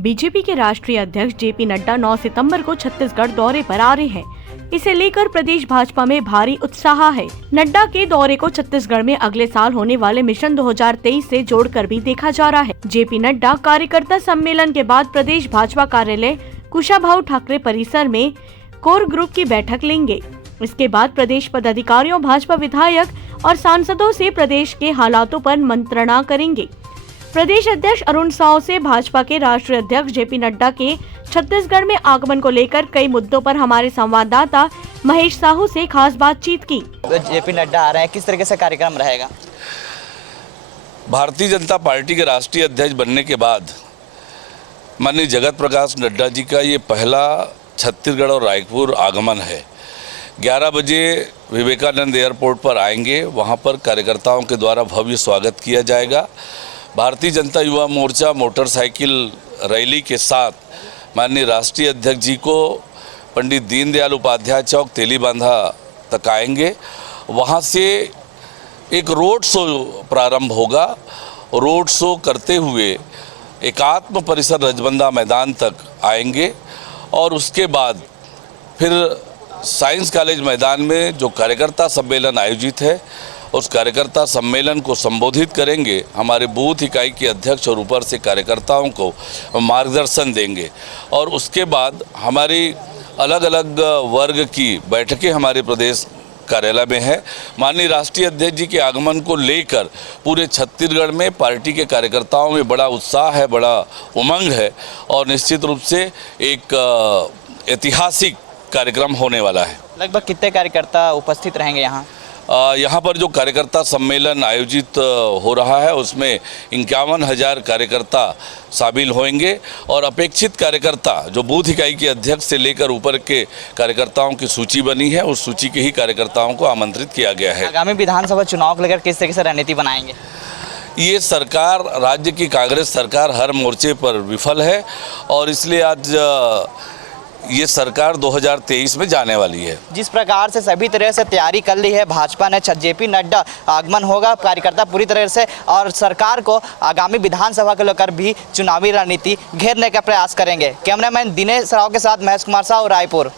BJP के राष्ट्रीय अध्यक्ष जेपी नड्डा 9 सितंबर को छत्तीसगढ़ दौरे पर आ रहे हैं। इसे लेकर प्रदेश भाजपा में भारी उत्साह है। नड्डा के दौरे को छत्तीसगढ़ में अगले साल होने वाले मिशन 2023 से जोड़कर भी देखा जा रहा है। जेपी नड्डा कार्यकर्ता सम्मेलन के बाद प्रदेश भाजपा कार्यालय कुशाभाऊ ठाकरे परिसर में कोर ग्रुप की बैठक लेंगे। इसके बाद प्रदेश पदाधिकारियों, भाजपा विधायक और सांसदों से प्रदेश के हालातों पर मंत्रणा करेंगे। प्रदेश अध्यक्ष अरुण साव से भाजपा के राष्ट्रीय अध्यक्ष जेपी नड्डा के छत्तीसगढ़ में आगमन को लेकर कई मुद्दों पर हमारे संवाददाता महेश साहू से खास बातचीत की। जेपी नड्डा आ रहे हैं, किस तरीके से कार्यक्रम रहेगा? भारतीय जनता पार्टी के राष्ट्रीय अध्यक्ष बनने के बाद माननीय जगत प्रकाश नड्डा जी का ये पहला छत्तीसगढ़ और रायपुर आगमन है। 11 बजे विवेकानंद एयरपोर्ट पर आएंगे, वहाँ पर कार्यकर्ताओं के द्वारा भव्य स्वागत किया जाएगा। भारतीय जनता युवा मोर्चा मोटरसाइकिल रैली के साथ माननीय राष्ट्रीय अध्यक्ष जी को पंडित दीनदयाल उपाध्याय चौक तेलीबांधा तक आएंगे। वहाँ से एक रोड शो प्रारंभ होगा। रोड शो करते हुए एकात्म परिसर रजबंदा मैदान तक आएंगे और उसके बाद फिर साइंस कॉलेज मैदान में जो कार्यकर्ता सम्मेलन आयोजित है, उस कार्यकर्ता सम्मेलन को संबोधित करेंगे। हमारे बूथ इकाई के अध्यक्ष और ऊपर से कार्यकर्ताओं को मार्गदर्शन देंगे और उसके बाद हमारी अलग अलग वर्ग की बैठकें हमारे प्रदेश कार्यालय में है। माननीय राष्ट्रीय अध्यक्ष जी के आगमन को लेकर पूरे छत्तीसगढ़ में पार्टी के कार्यकर्ताओं में बड़ा उत्साह है, बड़ा उमंग है और निश्चित रूप से एक ऐतिहासिक कार्यक्रम होने वाला है। लगभग कितने कार्यकर्ता उपस्थित रहेंगे यहाँ? यहाँ पर जो कार्यकर्ता सम्मेलन आयोजित हो रहा है उसमें 51,000 कार्यकर्ता शामिल होंगे और अपेक्षित कार्यकर्ता जो बूथ इकाई के अध्यक्ष से लेकर ऊपर के कार्यकर्ताओं की सूची बनी है, उस सूची के ही कार्यकर्ताओं को आमंत्रित किया गया है। आगामी विधानसभा चुनाव को लेकर किस तरीके से रणनीति बनाएंगे? ये सरकार, राज्य की कांग्रेस सरकार हर मोर्चे पर विफल है और इसलिए आज ये सरकार 2023 में जाने वाली है। जिस प्रकार से सभी तरह से तैयारी कर ली है भाजपा ने, जेपी नड्डा आगमन होगा, कार्यकर्ता पूरी तरह से और सरकार को आगामी विधानसभा को लेकर भी चुनावी रणनीति घेरने का प्रयास करेंगे। कैमरामैन दिनेश राव के साथ महेश कुमार साहू, रायपुर।